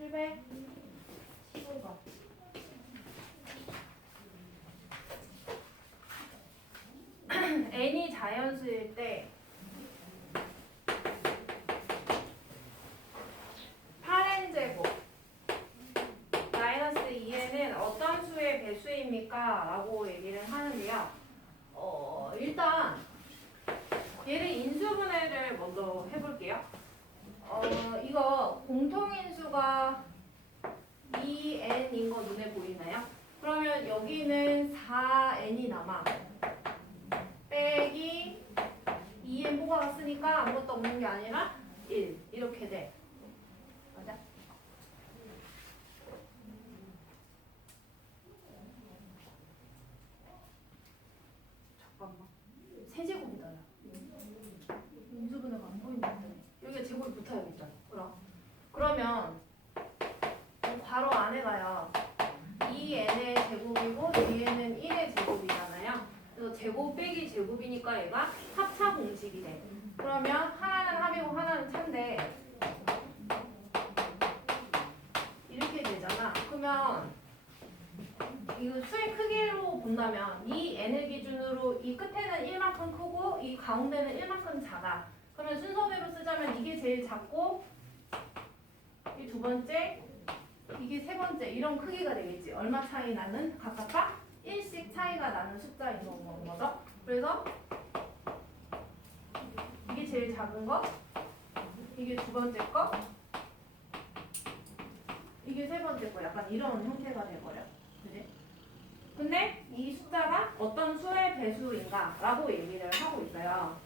715번. n이 자연수일 때 8n제곱 마이너스 2n은 어떤 수의 배수입니까? 라고 얘기를 하는데요. 일단 얘를 인수분해를 먼저 해볼게요. 이거 공통인수가 2n인 거 눈에 보이나요? 그러면 여기는 4n이 남아. 빼기 2n 뽑아봤으니까 아무것도 없는 게 아니라 1 이렇게 돼. 맞아? 잠깐만. 세제곱이다. 인수분해가 안 보이는데 여기가 제곱이 붙어야겠다. 그러면 괄호 안에가요 2n의 제곱이고 뒤에는 1의 제곱이잖아요. 그래서 제곱 빼기 제곱이니까 얘가 합차 공식이 돼. 그러면 하나는 합이고 하나는 차인데 이렇게 되잖아. 그러면 이거 수의 크기로 본다면 이 n을 기준으로 이 끝에는 1만큼 크고 이 가운데는 1만큼 작아. 그러면 순서대로 쓰자면 이게 제일 작고 이 두 번째 이게 세 번째 이런 크기가 되겠지. 얼마 차이 나는 각각과 1씩 차이가 나는 숫자인 거죠. 그래서 이게 제일 작은 거, 이게 두 번째 거, 이게 세 번째 거. 약간 이런 형태가 돼버려. 그지? 근데 이 숫자가 어떤 수의 배수인가 라고 얘기를 하고 있어요.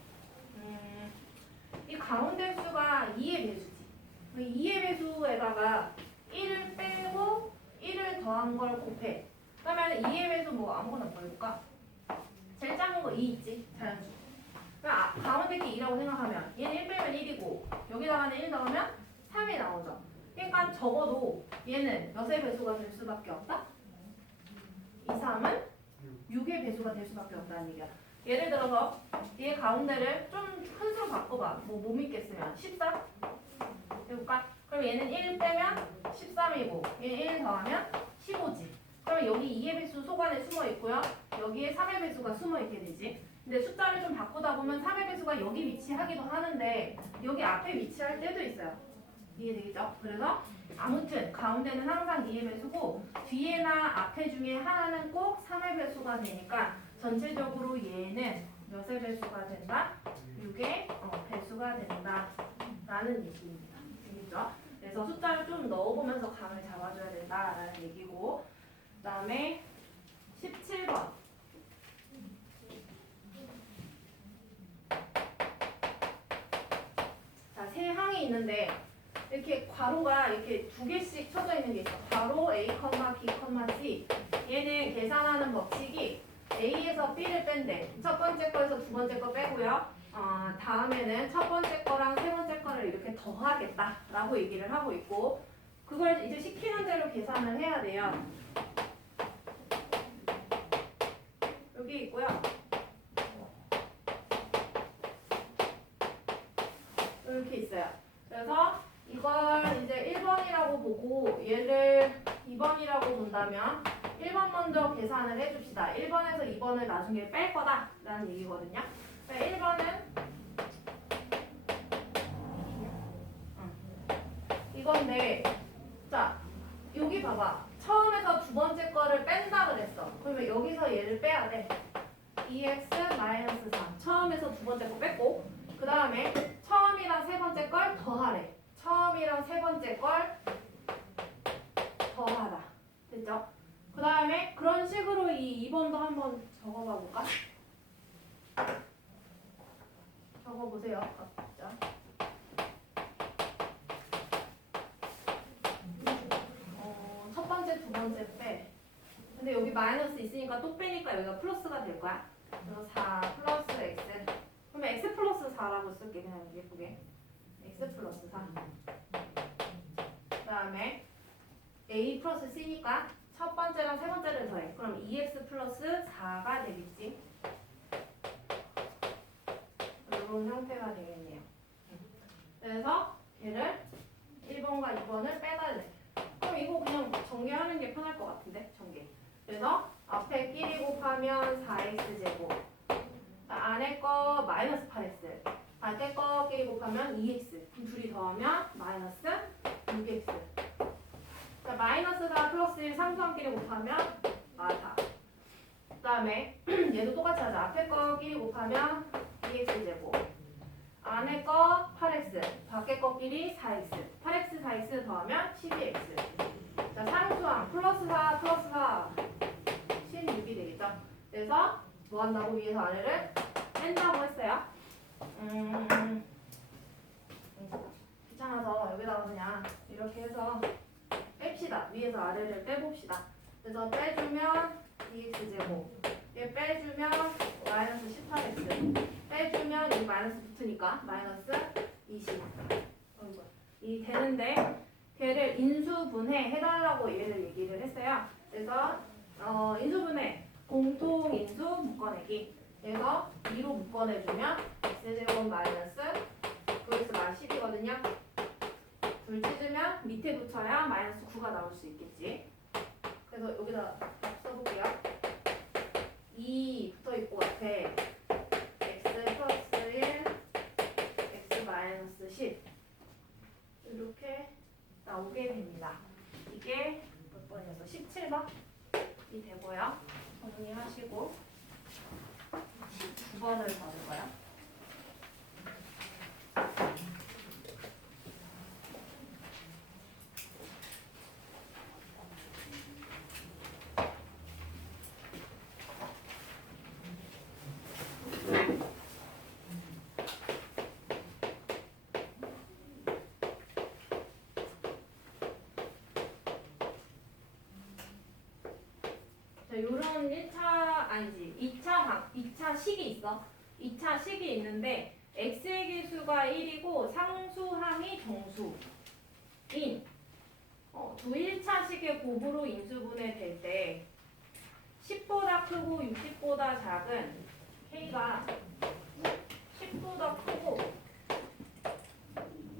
이 가운데 수가 2의 배수지. 2의 배수에다가 1을 빼고 1을 더한 걸 곱해. 그러면 2의 배수 뭐 아무거나 뭐 해볼까? 제일 작은 거 2 있지? 자연수. 그럼 가운데 게 2라고 생각하면 얘는 1 빼면 1이고 여기다가는 1 넣으면 3이 나오죠. 그러니까 적어도 얘는 몇의 배수가 될 수밖에 없다? 2, 3은 6의 배수가 될 수밖에 없다는 얘기야. 예를 들어서 얘 가운데를 좀 큰 수로 바꿔봐. 뭐 믿겠으면 14? 해볼까? 그럼 얘는 1 빼면 13이고 얘1 더하면 15지. 그러면 여기 2의 배수 속안에 숨어 있고요. 여기에 3의 배수가 숨어 있게 되지. 근데 숫자를 좀 바꾸다 보면 3의 배수가 여기 위치하기도 하는데 여기 앞에 위치할 때도 있어요. 이해되겠죠? 그래서 아무튼 가운데는 항상 2의 배수고 뒤에나 앞에 중에 하나는 꼭 3의 배수가 되니까 전체적으로 얘는 몇의 배수가 된다? 6의 배수가 된다 라는 얘기입니다. 알겠죠? 그래서 숫자를 좀 넣어보면서 감을 잡아줘야 된다라는 얘기고, 그 다음에 17번. 자, 세 항이 있는데 이렇게 괄호가 이렇게 두 개씩 쳐져 있는 게 있어. 괄호 A, B, C. 얘는 계산하는 법칙이 A에서 B를 뺀대. 첫 번째 거에서 두 번째 거 빼고요. 다음에는 첫 번째 거랑 세 번째 거를 이렇게 더하겠다라고 얘기를 하고 있고, 그걸 이제 시키는 대로 계산을 해야 돼요. 여기 있고요. 이렇게 있어요. 그래서 이걸 이제 1번이라고 보고 얘를 2번이라고 본다면 1번 먼저 계산을 해줍시다. 1번에서 2번을 나중에 뺄 거다라는 얘기거든요. 1번은 이건데, 자 여기 봐봐. 처음에서 두 번째 거를 뺀다 그랬어. 그러면 여기서 얘를 빼야 돼. 2x-4. 처음에서 두 번째 거 뺐고, 그 다음에 처음이랑 세 번째 걸 더하래. 처음이랑 세 번째 걸 더하다. 됐죠? 그 다음에 그런 식으로 이 2번도 한번 적어봐 볼까? 적어보세요. 각자. 첫 번째, 두 번째 빼. 근데 여기 마이너스 있으니까 또 빼니까 여기가 플러스가 될 거야. 그래서 4 플러스 x. 그러면 x 플러스 4라고 쓸게. 그냥 예쁘게. x 플러스 4. 그 다음에 a 플러스 c니까 첫 번째랑 세 번째를 더해. 그럼 2x 플러스 4가 되겠지. 이런 형태가 되겠네요. 그래서 얘를 1번과 2번을 빼달래. 이거 그냥 전개하는 게 편할 것 같은데 전개. 그래서 앞에 끼리 곱하면 4x제곱. 안에 거 마이너스 8x. 밖에 거 끼리 곱하면 2x. 그럼 둘이 더하면 마이너스 6x. 자, 마이너스 4 플러스 1 상수함끼리 곱하면 4. 그 다음에 얘도 똑같이 하자. 앞에 거 끼리 곱하면 2x제곱. 안에 거 8x. 밖에 거끼리 4x. 8x, 4x 더하면 12x. 자, 상수함 플러스 4 플러스 4 16이 되겠죠. 그래서 뭐 한다고 위에서 아래를 뺀다고 했어요. 귀찮아서 여기다가 그냥 이렇게 해서 뺍시다. 위에서 아래를 빼봅시다. 그래서 빼주면 2x제곱. 얘 빼주면 마이너스 18x. 빼주면 이 마이너스 붙으니까 마이너스 20. 이 되는데 걔를 인수분해 해달라고 얘기를 했어요. 그래서 인수분해 공통인수 묶어내기. 그래서 2로 묶어내주면 x제곱 마이너스 9x 마이너스 10이거든요. 둘 찢으면 밑에 붙여야 마이너스 9가 나올 수 있겠지. 그래서 여기다 써볼게요. 2 붙어있고 앞에 x 플러스 1 x 마이너스 10 이렇게 나오게 됩니다. 이게 몇 번이어서 17번이 되고요. 정리하시고 19번을 받을까요? 요런 1차 아니지 2차 식이 있어. 2차 식이 있는데 x의 개수가 1이고 상수항이 정수인 두 1차 식의 곱으로 인수분해 될 때 10보다 크고 60보다 작은 k가 10보다 크고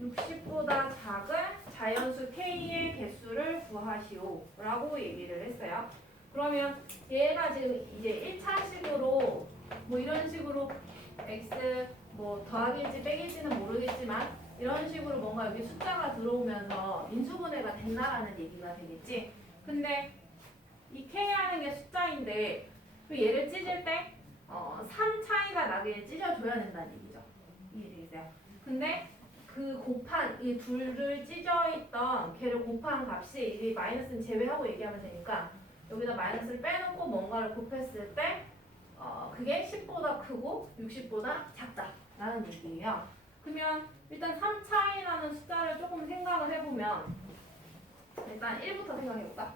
60보다 작은 자연수 k의 개수를 구하시오 라고 얘기를 했어요. 그러면 얘가 지금 이제 1차식으로 뭐 이런 식으로 x 뭐 더하기일지 빼기일지는 모르겠지만 이런 식으로 뭔가 여기 숫자가 들어오면서 인수분해가 된다라는 얘기가 되겠지. 근데 이 k라는 게 숫자인데 그 얘를 찢을 때 3 차이가 나게 찢어줘야 된다는 얘기죠. 이해되겠어요? 근데 그 곱한 이 둘을 찢어있던 걔를 곱한 값이 이 마이너스는 제외하고 얘기하면 되니까 여기다 마이너스를 빼놓고 뭔가를 곱했을 때 그게 10보다 크고 60보다 작다라는 얘기예요. 그러면 일단 3 차이라는 숫자를 조금 생각을 해보면 일단 1부터 생각해볼까?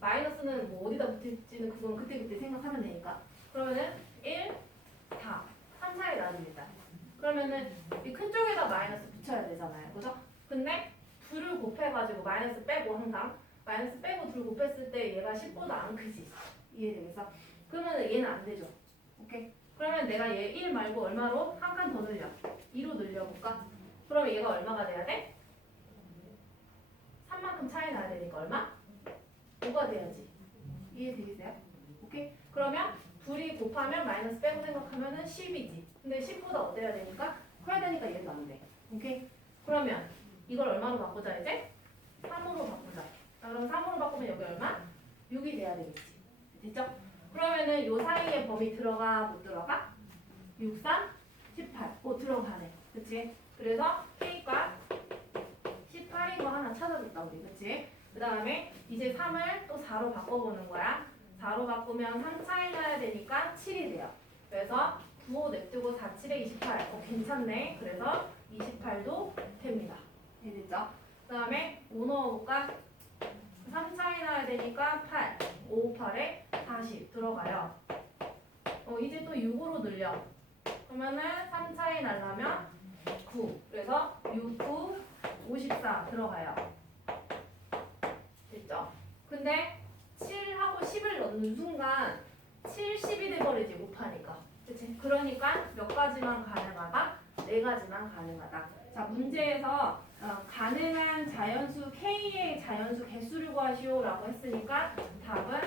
마이너스는 뭐 어디다 붙일지는 그건 그때그때 생각하면 되니까. 그러면은 1, 4, 3 차이 나는 일단. 그러면은 이 큰 쪽에다 마이너스 붙여야 되잖아요. 그죠? 근데 둘을 곱해가지고 마이너스 빼고 항상 마이너스 빼고 둘 곱했을 때 얘가 10보다 안 크지. 이해되겠어? 그러면 얘는 안 되죠. 오케이? 그러면 내가 얘 1 말고 얼마로? 한 칸 더 늘려. 2로 늘려볼까? 그럼 얘가 얼마가 돼야 돼? 3만큼 차이 나야 되니까 얼마? 5가 돼야지. 이해되겠어요? 오케이? 그러면 둘이 곱하면 마이너스 빼고 생각하면은 10이지. 근데 10보다 어때야 되니까? 커야 되니까 얘도 안 돼. 오케이? 그러면 이걸 얼마로 바꾸자 이제? 3으로 바꾸자. 자, 그럼 3으로 바꾸면 여기 얼마? 6이 돼야 되겠지. 됐죠? 그러면은 요 사이에 범위 들어가 못 들어가? 6, 3, 18. 들어가네. 그치? 그래서 K가 18인 거 하나 찾아줬다 우리. 그치? 그 다음에 이제 3을 또 4로 바꿔보는 거야. 4로 바꾸면 3 차이 나야 되니까 7이 돼요. 그래서 9, 5 냅두고 4, 7에 28. 괜찮네. 그래서 28도 됩니다. 됐죠? 그 다음에 5 넣어볼까? 3 차이 나야 되니까 8, 5, 8에 40 들어가요. 이제 또 6으로 늘려. 그러면은 3 차이 나려면 9. 그래서 6, 9, 54 들어가요. 됐죠? 근데 7하고 10을 넣는 순간 7, 10이 돼버리지 곱하니까. 그치? 그러니까 몇 가지만 가능하다? 4가지만 가능하다. 자, 문제에서 가능한 자연수 K의 자연수 개수를 구하시오라고 했으니까 답은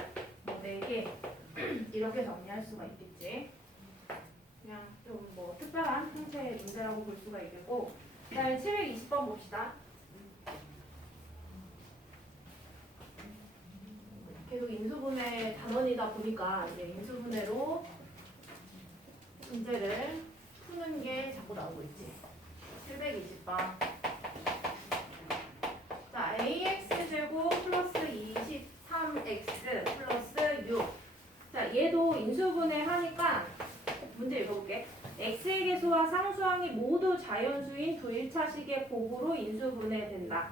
뭐 4개 이렇게 정리할 수가 있겠지. 그냥 좀 뭐 특별한 형태의 문제라고 볼 수가 있겠고, 그다음에 720번 봅시다. 계속 인수분해 단원이다 보니까 이제 인수분해로 문제를 푸는 게 자꾸 나오고 있지. 720번. 자, ax제곱 플러스 23x 플러스 6. 자, 얘도 인수분해 하니까 문제 읽어볼게. x의 개수와 상수항이 모두 자연수인 두 1차식의 곱으로 인수분해된다.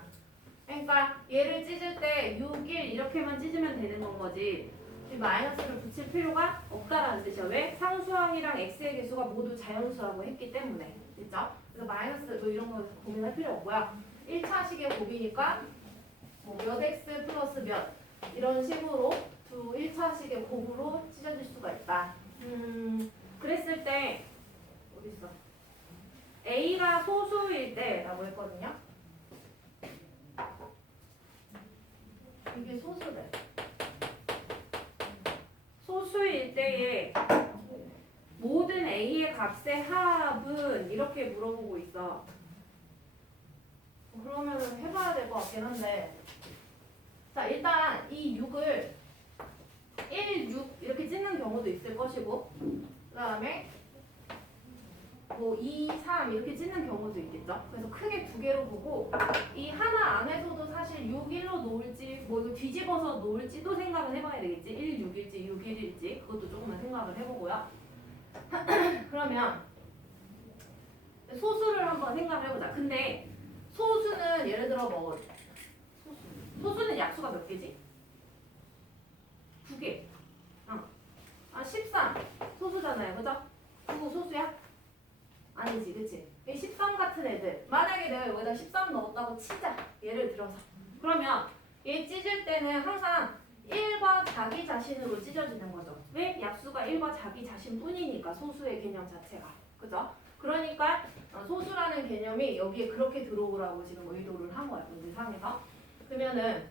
그러니까 얘를 찢을 때 6, 1 이렇게만 찢으면 되는 건 거지. 마이너스를 붙일 필요가 없다라는 뜻이야. 왜? 상수항이랑 x의 개수가 모두 자연수라고 했기 때문에. 됐죠? 그래서 마이너스 뭐 이런 거 고민할 필요 없고요. 1차식의 곱이니까 뭐 몇 x 플러스 몇 이런 식으로 두 1차식의 곱으로 찢어질 수가 있다. 그랬을 때 어디 있어? a가 소수일 때라고 했거든요. 이게 소수래. 소수일 때에 모든 a의 값의 합은 이렇게 물어보고 있어. 그러면 해봐야 될 것 같긴 한데, 자 일단 이 6을 1, 6 이렇게 찢는 경우도 있을 것이고, 그 다음에 뭐 2, 3 이렇게 찢는 경우도 있겠죠. 그래서 크게 두 개로 보고 이 하나 안에서도 사실 6, 1로 놓을지 뭐 이거 뒤집어서 놓을지도 생각을 해봐야 되겠지. 1, 6일지 6, 1일지 그것도 조금만 생각을 해보고요. 그러면 소수를 한번 생각을 해보자. 근데 소수는 예를 들어 뭐 소수는 약수가 몇 개지? 2개. 13 소수잖아요, 그죠? 9 소수야? 아니지, 그치? 13 같은 애들. 만약에 내가 여기다 13 넣었다고 치자. 예를 들어서. 그러면 얘 찢을 때는 항상 1과 자기 자신으로 찢어지는 거죠. 왜? 약수가 1과 자기 자신뿐이니까 소수의 개념 자체가. 그죠? 그러니까 소수라는 개념이 여기에 그렇게 들어오라고 지금 의도를 한 거야. 문제상에서. 그러면은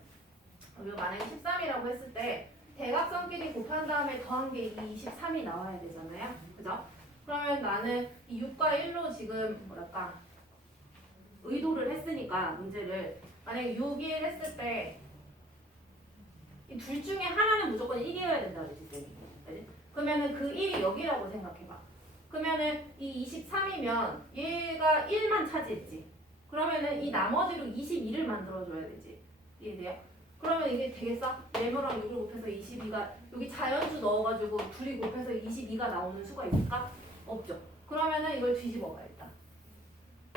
우리가 만약에 13이라고 했을 때 대각선끼리 곱한 다음에 더한 게 이 23이 나와야 되잖아요. 그죠? 그러면 나는 이 6과 1로 지금 뭐랄까 의도를 했으니까 문제를 만약에 6, 1 했을 때 이 둘 중에 하나는 무조건 1이어야 된다 그랬지. 그러면은 그 1이 여기라고 생각해봐. 그러면은 이 23이면 얘가 1만 차지했지. 그러면은 이 나머지로 22를 만들어줘야 되지. 이해돼요? 그러면 이게 되겠어? 4명랑 6을 곱해서 22가 여기 자연수 넣어가지고 둘이 곱해서 22가 나오는 수가 있을까? 없죠. 그러면은 이걸 뒤집어 봐 일단.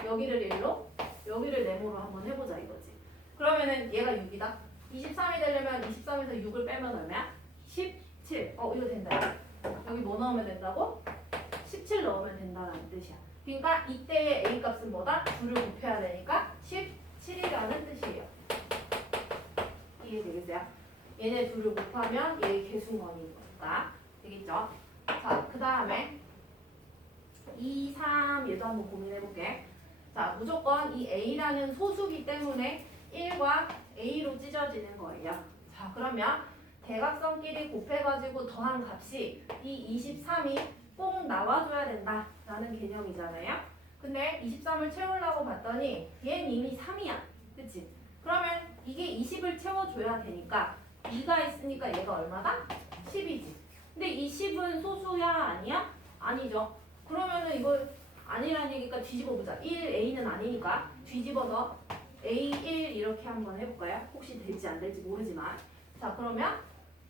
여기를 1로 여기를 네모로 한번 해보자 이거지. 그러면은 얘가 6이다. 23이 되려면 23에서 6을 빼면 얼마야? 17. 이거 된다. 여기 뭐 넣으면 된다고? 17 넣으면 된다는 뜻이야. 그러니까 이때의 A 값은 뭐다? 2를 곱해야 되니까 17이라는 뜻이에요. 이해되겠어요? 얘네 둘을 곱하면 얘의 개수원인 거니까. 되겠죠? 자, 그 다음에 2, 3 얘도 한번 고민해볼게. 자, 무조건 이 A라는 소수기 때문에 1과 A로 찢어지는 거예요. 자, 그러면 대각선끼리 곱해가지고 더한 값이 이 23이 꼭 나와줘야 된다라는 개념이잖아요. 근데 23을 채우려고 봤더니 얘는 이미 3이야. 그치? 그러면 이게 20을 채워줘야 되니까 2가 있으니까 얘가 얼마다? 10이지. 근데 이 10은 소수야? 아니야? 아니죠. 그러면은 이걸 아니라는 얘기니까 뒤집어보자. 1A는 아니니까 뒤집어서 A1 이렇게 한번 해볼까요? 혹시 될지 안 될지 모르지만. 자, 그러면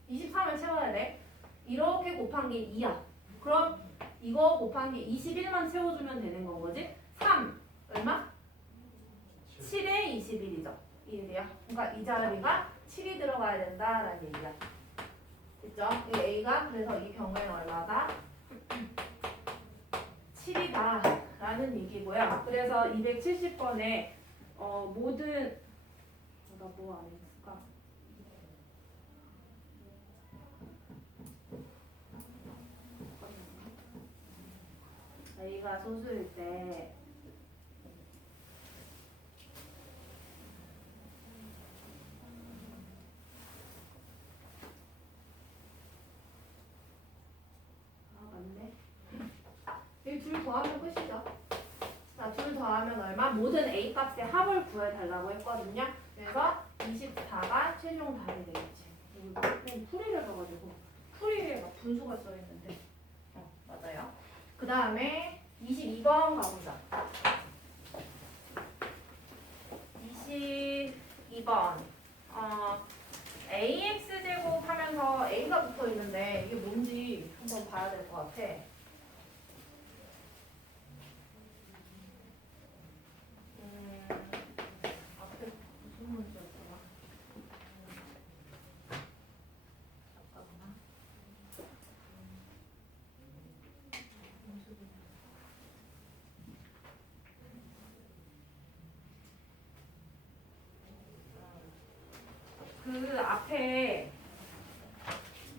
23을 채워야 돼. 이렇게 곱한 게 2야. 그럼 이거 곱한 게 21만 채워주면 되는 건 거지? 3 얼마? 7에 21이죠. 이해돼요? 그러니까 이 자리가 7이 들어가야 된다라는 얘기야. 됐죠? 이 A가 그래서 이 경우에 얼마다? 7이다 라는 얘기고요. 그래서 270번에 모든 나 뭐 안 했을까? A가 소수일 때 더하면 끝이죠. 자, 둘 더하면 얼마? 모든 A 값의 합을 구해달라고 했거든요. 그래서 24가 최종 답이 되겠지. 풀이를 써가지고 풀이에 막 분수가 써있는데 맞아요. 그 다음에 22번 가보자. 22번 AX제곱 하면서 A가 붙어 있는데 이게 뭔지 한번 봐야 될 것 같아. 앞에 무슨 문제였더라? 잠깐만. 그 앞에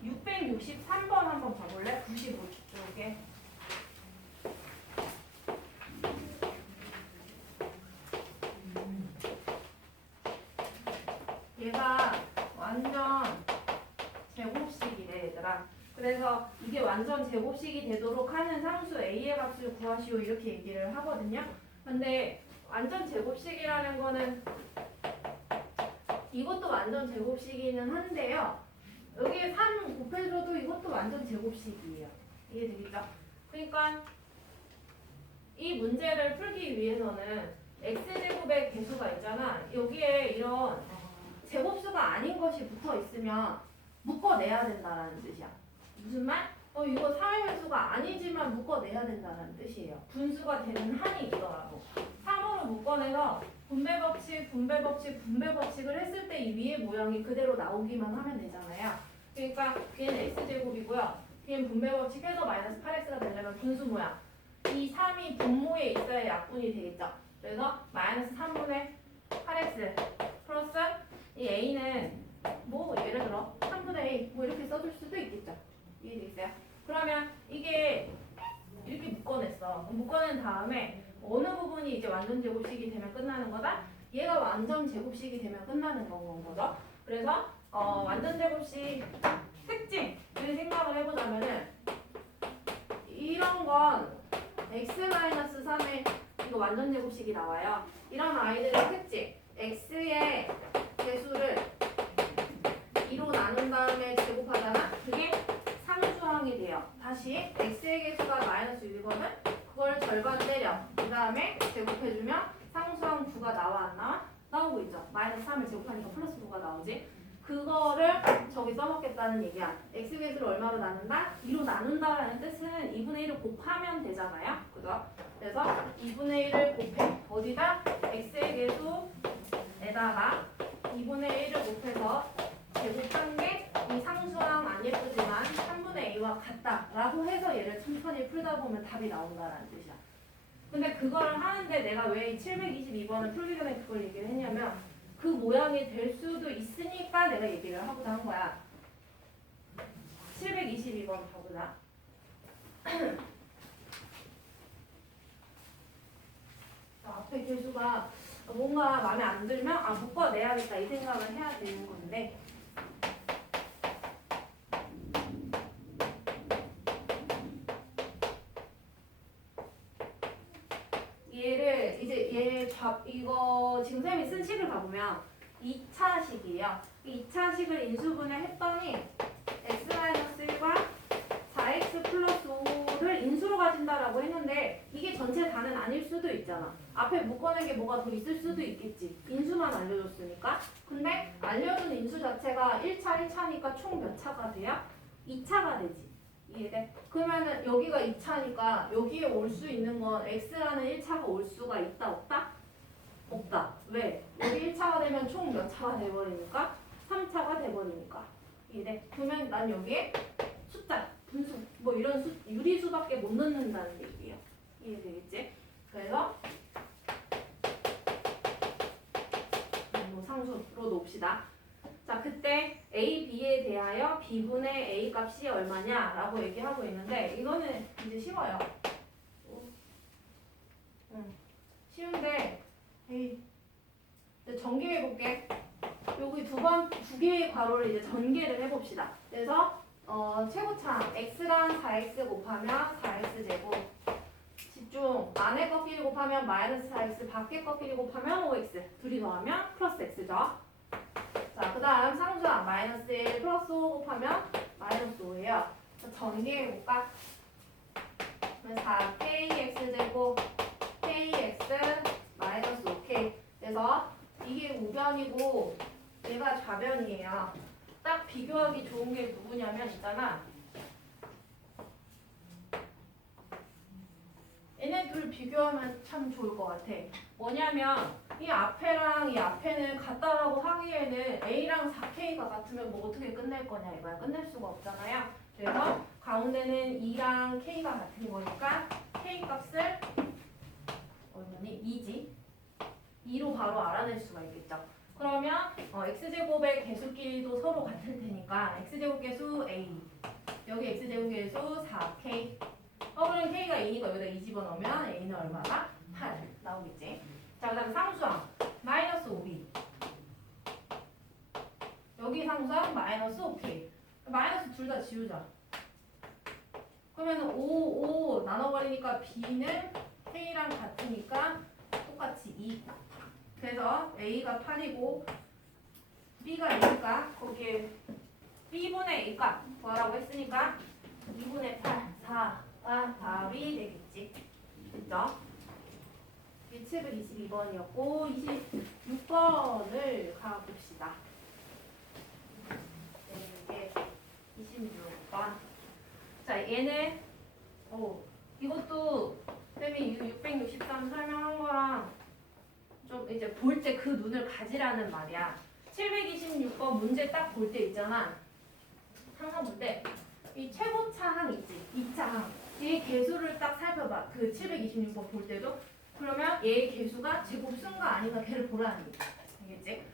663번 한번 봐볼래? 95쪽에. 얘가 완전 제곱식이래 얘들아. 그래서 이게 완전 제곱식이 되도록 하는 상수 A의 값을 구하시오 이렇게 얘기를 하거든요. 근데 완전 제곱식이라는 거는 이것도 완전 제곱식이긴 한데요. 여기에 3 곱해줘도 이것도 완전 제곱식이에요. 이해되겠죠? 그러니까 이 문제를 풀기 위해서는 x제곱의 개수가 있잖아. 여기에 이런 제곱수가 아닌 것이 붙어 있으면 묶어내야 된다는 뜻이야. 무슨 말? 이거 3의 변수가 아니지만 묶어내야 된다는 뜻이에요. 분수가 되는 한이 있더라고. 3으로 묶어내서 분배 법칙, 분배 법칙, 분배 법칙을 했을 때 이 위의 모양이 그대로 나오기만 하면 되잖아요. 그러니까 얘는 x제곱이고요. 얘는 분배 법칙 해서 마이너스 8x가 되려면 분수 모양. 이 3이 분모에 있어야 약분이 되겠죠. 그래서 마이너스 3분의 8x 플러스 이 a는 뭐 예를 들어 3분의 a 뭐 이렇게 써줄 수도 있겠죠. 이해되겠어요? 그러면 이게 이렇게 묶어냈어. 묶어낸 다음에 어느 부분이 이제 완전 제곱식이 되면 끝나는 거다? 얘가 완전 제곱식이 되면 끝나는 건 거죠. 그래서 완전 제곱식 특징을 생각을 해보자면은 이런 건 x-3의 이거 완전 제곱식이 나와요. 이런 아이들의 특징 x의 개수를 2로 나눈 다음에 제곱하잖아? 그게 상수항이 돼요. 다시 x의 개수가 마이너스 6이거든? 그걸 절반 때려. 그 다음에 제곱해주면 상수항 9가 나와 안 나와? 나오고 있죠. 마이너스 3을 제곱하니까 플러스 9가 나오지. 그거를 저기 써먹겠다는 얘기야. x 개수를 얼마로 나눈다? 2로 나눈다라는 뜻은 2분의 1을 곱하면 되잖아요. 그죠? 그래서 2분의 1을 곱해. 어디다? x의 개수에다가 2분의 1을 곱해서 제곱한 게 이 상수항 안 예쁘지만 3분의 a와 같다라고 해서 얘를 천천히 풀다 보면 답이 나온다라는 뜻이야. 근데 그걸 하는데 내가 왜 722번을 풀기 전에 그걸 얘기를 했냐면 그 모양이 될 수도 있으니까 내가 얘기를 하고자 한 거야. 722번 봐보자. 앞에 개수가 뭔가 마음에 안 들면 묶어내야겠다 이 생각을 해야 되는 건데 얘를 이제 이거 지금 쌤이 쓴 식을 봐보면 2차식이에요. 이 2차식을 인수분해 했더니 x-1과 4x 플러스 5를 인수로 가진다라고 했는데 이게 전체 다는 아닐 수도 있잖아. 앞에 묶어낸 게 뭐가 더 있을 수도 있겠지. 인수만 알려줬으니까. 근데 알려준 인수 자체가 1차니까 총 몇 차가 돼요? 2차가 되지. 이해돼? 그러면은 여기가 2차니까 여기에 올 수 있는 건 x라는 1차가 올 수가 있다 없다? 없다. 왜? 여기 1차가 되면 총 몇 차가 돼버리니까? 3차가 돼버리니까. 이해돼? 그러면 난 여기에 숫자, 분수, 뭐 이런 유리수밖에 못 넣는다는 얘기예요. 이해되겠지? 그래서 뭐 상수로 놓읍시다. 자, 그때 A, B에 대하여 B분의 A 값이 얼마냐라고 얘기하고 있는데 이거는 이제 쉬워요. 쉬운데 전개해볼게. 여기 두 개의 괄호를 이제 전개를 해봅시다. 그래서 최고차 x랑 4x 곱하면 4x 제곱 집중. 안에 꺾이기 곱하면 마이너스 4x, 밖에 꺾이기 곱하면 5x. 둘이 더하면 플러스 x죠. 자, 그 다음 상수항 마이너스 1 플러스 5 곱하면 마이너스 5예요. 전개해볼까? 4kx제곱 kx 마이너스 5k. 그래서 이게 우변이고 얘가 좌변이에요. 딱 비교하기 좋은 게 누구냐면 있잖아. 얘네 둘 비교하면 참 좋을 것 같아. 뭐냐면 이 앞에랑 이 앞에는 같다라고 하기에는 A랑 4K가 같으면 뭐 어떻게 끝낼 거냐 이거야. 끝낼 수가 없잖아요. 그래서 가운데는 2랑 K가 같은 거니까 K 값을 얼마니? 2지. 2로 바로 알아낼 수가 있겠죠. 그러면 x제곱의 개수끼리도 서로 같을 테니까 x제곱 개수 A, 여기 x제곱 개수 4k. 그럼 k가 A니까 여기다 2 집어넣으면 A는 얼마가? 8 나오겠지. 자, 그 다음 상수항 마이너스 5b. 여기 상수항 마이너스 5k. 마이너스 둘 다 지우자. 그러면 5, 5 나눠버리니까 b는 k랑 같으니까 똑같이 2. 그래서 A가 8이고 B가 2니까 거기에 B분의 A가 구하라고 했으니까 2분의 8, 4가 답이 되겠지. 됐죠? 722번이었고 26번을 가봅시다. 네, 이게 26번. 자, 얘는 이것도 쌤이 663 설명한 거랑 좀 이제 볼 때 그 눈을 가지라는 말이야. 726번 문제 딱 볼 때 있잖아. 항상 볼 때 이 최고차 항 있지. 2차 항. 얘 개수를 딱 살펴봐. 그 726번 볼 때도. 그러면 얘 개수가 제곱수인가 아닌가 걔를 보라는 얘기. 알겠지?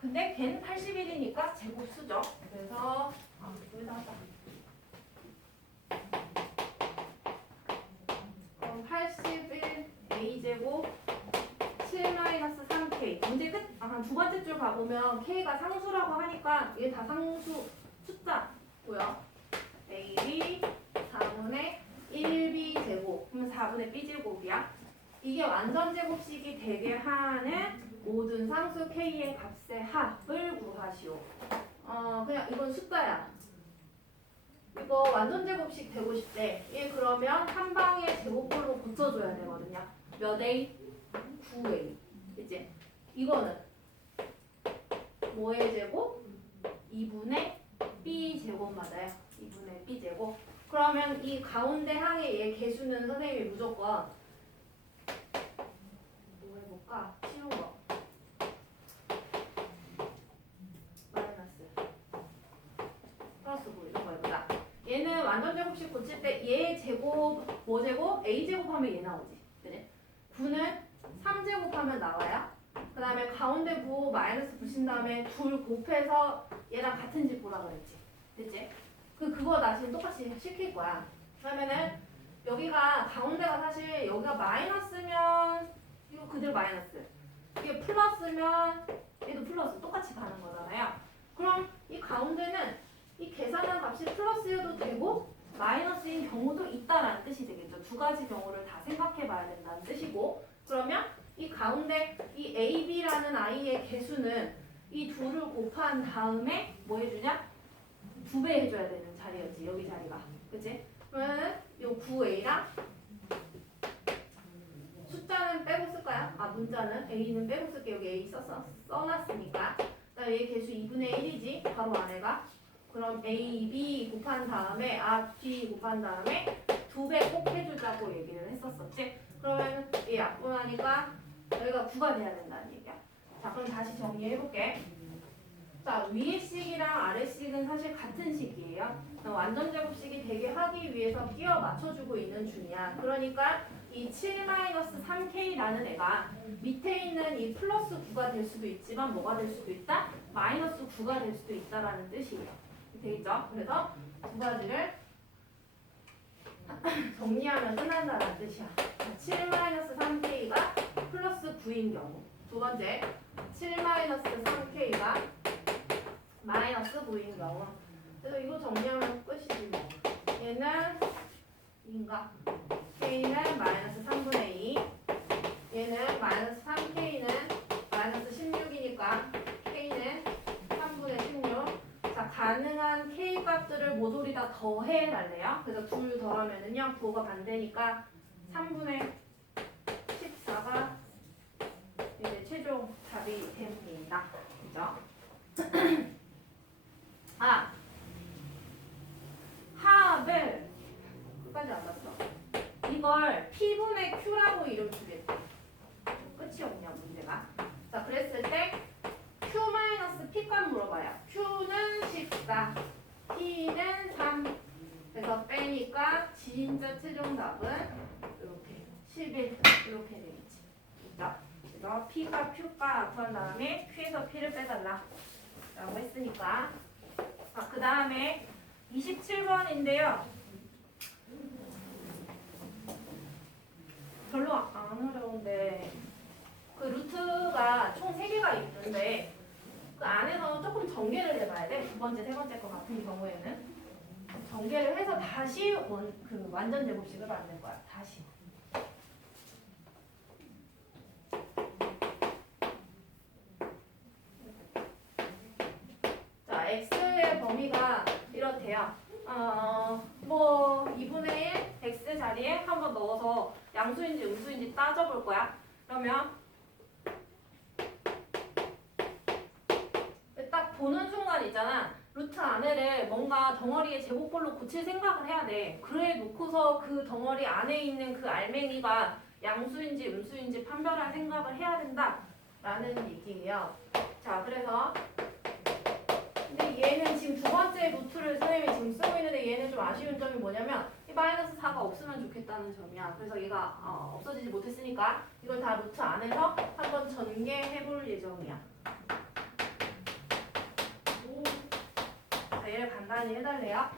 근데 걔는 81이니까 제곱수죠. 그래서 여기다 하자. 그럼 81 a제곱 7-3k. 문제 끝. 두 번째 줄 가보면 k가 상수라고 하니까 이게 다 상수 숫자고요. a 4분의 1b 제곱. 그러면 4분의 b 제곱이야. 이게 완전 제곱식이 되게 하는 모든 상수 k의 값의 합을 구하시오. 그냥 이건 숫자야. 이거 완전 제곱식 되고 싶대. 얘 그러면 한 방에 제곱꼴로 고쳐줘야 되거든요. 몇 a? 9a. 그치? 이거는 뭐의 제곱? 2분의 b 제곱 맞아요. 2분의 b 제곱. 그러면 이 가운데 항의 얘 개수는 선생님이 무조건 뭐 해볼까? 쉬운 거. 마이너스 플러스 9 이런 거 해보자. 얘는 완전 제곱식 고칠 때 얘 제곱 뭐 제곱? a 제곱 하면 얘 나오지. 그래? 9는 3제곱 하면 나와요. 그 다음에 가운데 부 마이너스 붙인 다음에 둘 곱해서 얘랑 같은지 보라 그랬지. 됐지? 그거 나 지금 똑같이 시킬 거야. 그러면은 여기가 가운데가 사실 여기가 마이너스면 이거 그대로 마이너스. 이게 플러스면 얘도 플러스 똑같이 가는 거잖아요. 그럼 이 가운데는 이 계산한 값이 플러스여도 되고 마이너스인 경우도 있다라는 뜻이 되겠죠. 두 가지 경우를 다 생각해 봐야 된다는 뜻이고, 그러면 이 가운데 이 a, b라는 아이의 개수는 이 둘을 곱한 다음에 뭐 해주냐? 2배 해줘야 되는 자리였지. 여기 자리가. 그치? 그러면은 요 9a랑 숫자는 빼고 쓸까요? 문자는 a는 빼고 쓸게. 여기 a 써놨으니까. 그다음에 얘 개수 2분의 1이지. 바로 안에가. 그럼 a, b 곱한 다음에 b 곱한 다음에 2배 꼭 해주자고 얘기를 했었었지. 그러면 얘 약분하니까 여기가 9가 돼야 된다는 얘기야. 자, 그럼 다시 정리해볼게. 자, 위의 식이랑 아래 식은 사실 같은 식이에요. 완전 제곱식이 되게 하기 위해서 끼워 맞춰주고 있는 중이야. 그러니까 이 7-3k라는 애가 밑에 있는 이 플러스 9가 될 수도 있지만 뭐가 될 수도 있다? 마이너스 9가 될 수도 있다라는 뜻이에요. 되겠죠? 그래서 두 가지를 정리하면 끝난다는 뜻이야. 7-3k가 플러스 9인 경우. 두 번째, 7-3k가 마이너스 9인 경우. 그래서 이거 정리하면 끝이지 뭐. 얘는 인가? K k는 마이너스 3분의 2. 얘는 마이너스 3k는 마이너스 16이니까 k는 3분의 16. 자, 가능한 k 값들을 모조리 다 더해 달래요. 그래서 둘 더하면은요, 부호가 반대니까 3분의 14가 이제 최종 답이 됩니다. 그죠? 아, 합을 끝까지 안 봤어. 이걸 P분의 Q라고 이름 주겠다. 끝이 없냐 문제가. 자, 그랬을 때 Q-P 값 물어봐요. Q는 14, P는 3. 그래서 빼니까 진짜 최종 답은 이렇게 11 이렇게 되겠지. 그죠? 그래서 P값, Q값 구한 다음에 Q에서 P를 빼달라 라고 했으니까. 그 다음에 27번인데요. 별로 안 어려운데 그 루트가 총 3개가 있는데 그 안에서 조금 전개를 해봐야 돼. 두 번째, 세 번째 거 같은 경우에는 전개를 해서 다시 그 완전 제곱식을 만들 거야. 다시. 자, x의 범위가 이렇대요. 뭐 2분의 1 x 자리에 한번 넣어서 양수인지 음수인지 따져볼 거야. 그러면 딱 보는 순간 있잖아. 루트 안에를 뭔가 덩어리의 제곱꼴로 고칠 생각을 해야 돼. 그래 놓고서 그 덩어리 안에 있는 그 알맹이가 양수인지 음수인지 판별할 생각을 해야 된다라는 얘기예요. 자, 그래서 근데 얘는 지금 두 번째 루트를 선생님이 지금 쓰고 있는데 얘는 좀 아쉬운 점이 뭐냐면 이 마이너스 4가 없으면 좋겠다는 점이야. 그래서 얘가 없어지지 못했으니까 이걸 다 루트 안에서 한번 전개해 볼 예정이야. 자, 얘를 간단히 해달래요.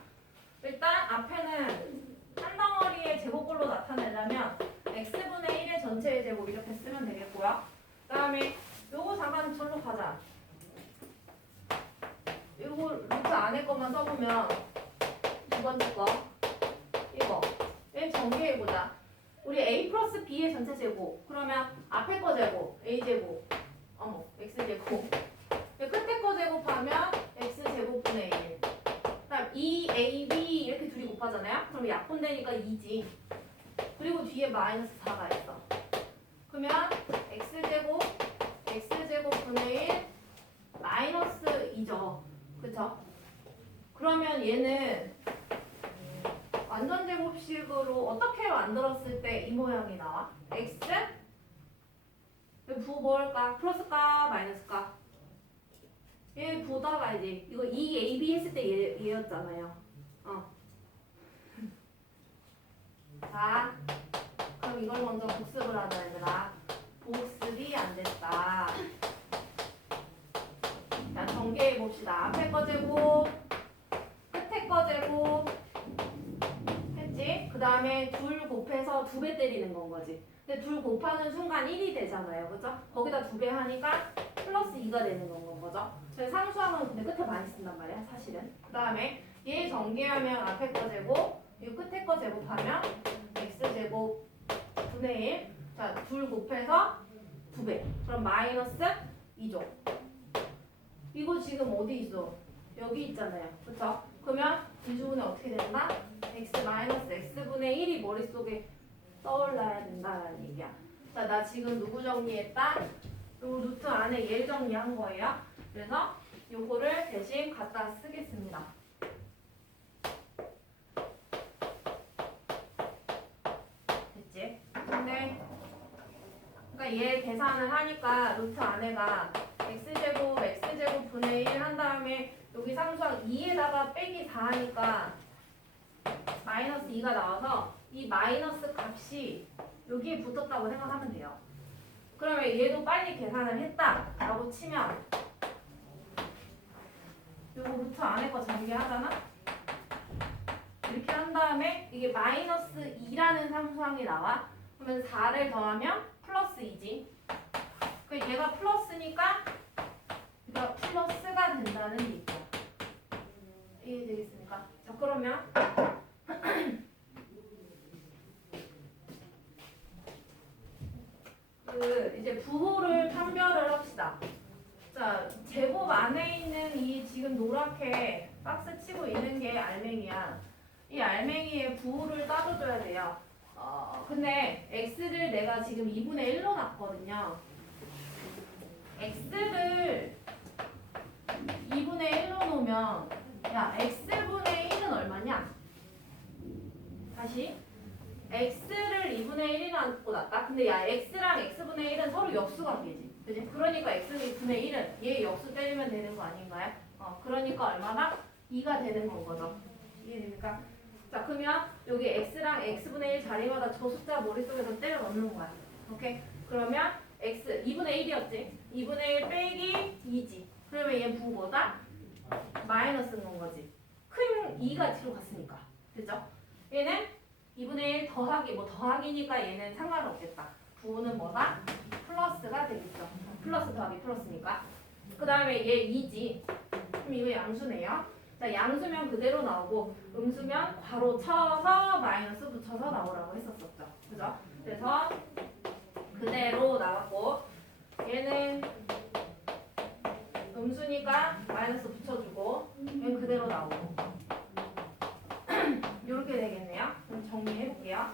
일단 앞에는 한 덩어리의 제곱꼴로 나타내려면 x분의 1의 전체의 제곱 이렇게 쓰면 되겠고요. 그 다음에 요거 잠깐 절로 가자. 이거 루트 안에 것만 써보면 두 번째 거 이거 얘 전개해보자. 우리 a 플러스 b의 전체 제곱 그러면 앞에 거 제곱 a 제곱 x 제곱 끝에 거 제곱하면 x 제곱분의 1 그다음 2ab 이렇게 둘이 곱하잖아요. 그럼 약분되니까 2지. 그리고 뒤에 마이너스 4가 있어. 그러면 x제곱분의 1 마이너스 2죠. 그쵸? 그러면 얘는 완전 제곱식으로 어떻게 만들었을 때 이 모양이 나와? x? 부호 뭘까? 플러스까 마이너스까? 얘 보다가 이제 이거 2ab 했을 때 얘였잖아요. 자, 그럼 이걸 먼저 복습을 하자 얘들아. 복습이 안 됐다. 자, 전개해 봅시다. 앞에 거 제곱, 끝에 거 제곱 했지? 그 다음에 둘 곱해서 2배 때리는 건 거지. 근데 둘 곱하는 순간 1이 되잖아요. 그죠? 거기다 2배 하니까 플러스 2가 되는 건 거죠. 그래서 상수항은 근데 끝에 많이 쓴단 말이야, 사실은. 그 다음에 얘 전개하면 앞에 거 제곱, 이 끝에 거 제곱하면 x제곱 분의 1. 자, 둘 곱해서 2배. 그럼 마이너스 2죠. 이거 지금 어디 있어? 여기 있잖아요. 그쵸? 그러면 비주분이 어떻게 된다? x 마이너스 x분의 1이 머릿속에 떠올라야 된다는 얘기야. 자, 나 지금 누구 정리했다? 요 루트 안에 얘 정리한 거예요. 그래서 요거를 대신 갖다 쓰겠습니다. 됐지? 근데 그러니까 얘 계산을 하니까 루트 안에가 x제곱 분의 1 한 다음에 여기 상수항 2에다가 빼기 4 하니까 마이너스 2가 나와서 이 마이너스 값이 여기에 붙었다고 생각하면 돼요. 그러면 얘도 빨리 계산을 했다라고 치면 요거 루트 안에 거 전개하잖아? 이렇게 한 다음에 이게 마이너스 2라는 상수항이 나와. 그러면 4를 더하면 플러스 2지. 그 얘가 플러스니까 얘가 플러스가 된다는 얘기야. 이해되겠습니까? 자, 그러면 제곱 안에 있는 이 지금 노랗게 박스 치고 있는 게 알맹이야. 이 알맹이의 부호를 따져줘야 돼요. 근데 x를 내가 지금 2분의 1로 놨거든요. x를 2분의 1로 놓으면 야 x분의 1은 얼마냐? 다시 x를 2분의 1이라고 놨다. 근데 야 x랑 x분의 1은 서로 역수관계지. 그지? 그러니까 x분의 1은 얘 역수 때리면 되는 거 아닌가요? 그러니까 얼마나? 2가 되는 건 거죠. 이해됩니까? 자 그러면 여기 x랑 x분의 1 자리마다 저 숫자 머릿속에서 때려 넣는 거야. 오케이? 그러면 x 2분의 1이었지? 2분의 1 빼기 2지. 그러면 얘 부호보다 마이너스인 건 거지. 큰 2가 뒤로 갔으니까. 그죠? 얘는 2분의 1 더하기, 뭐 더하기니까 얘는 상관없겠다. 부호는 뭐다? 플러스가 되겠죠. 플러스 더하기 플러스니까. 그 다음에 얘 2지. 그럼 이거 양수네요. 자, 양수면 그대로 나오고 음수면 괄호 쳐서 마이너스 붙여서 나오라고 했었었죠. 그죠? 그래서 그대로 나왔고 얘는 음수니까 마이너스 붙여주고 얘는 그대로 나오고 이렇게 되겠네요. 그럼 정리해볼게요.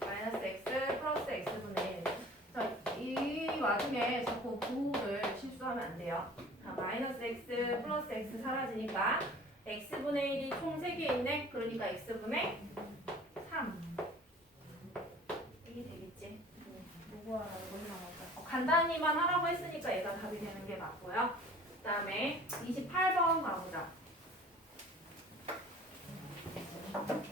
마이너스 x 플러스 x분의 1. 자, 이 와중에 자꾸 부호를 실수하면 안 돼요. 자, 마이너스 x 플러스 x 사라지니까 x분의 1이 총 3개 있네. 그러니까 x분의 3. 이게 되겠지. 누구 하라고 해놔볼까? 간단히만 하라고 했으니까 얘가 답이 되는 게 맞고요. 그 다음에 28번 가보자.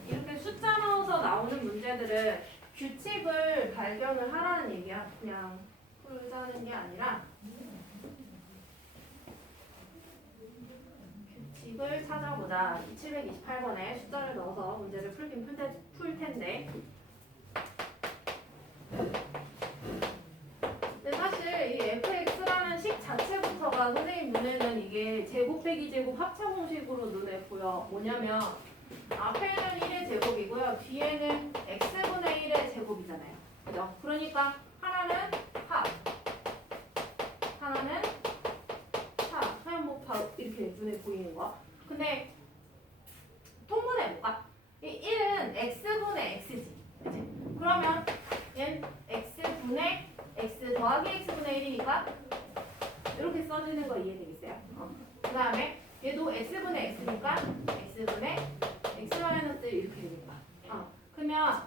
이렇게 숫자 넣어서 나오는 문제들은 규칙을 발견을 하라는 얘기야. 그냥 풀자는 게 아니라 규칙을 찾아보자. 728번에 숫자를 넣어서 문제를 풀 텐데 근데 사실 이 fx라는 식 자체부터가 선생님 눈에는 이게 제곱 빼기 제곱 합차 공식으로 눈에 보여. 뭐냐면 앞에는 1의 제곱이고요. 뒤에는 x분의 1의 제곱이잖아요. 그죠? 그러니까 하나는 합, 하나는 합, 하얀목합 이렇게 눈에 보이는 거. 근데 통분해볼까? 이 1은 x분의 x지. 그치? 그러면 얘는 x분의 x 더하기 x분의 1이니까 이렇게 써주는 거 이해되겠어요? 그 다음에 얘도 x분의 x니까 x분의 x 마이너스 이렇게 되겠다. 그러면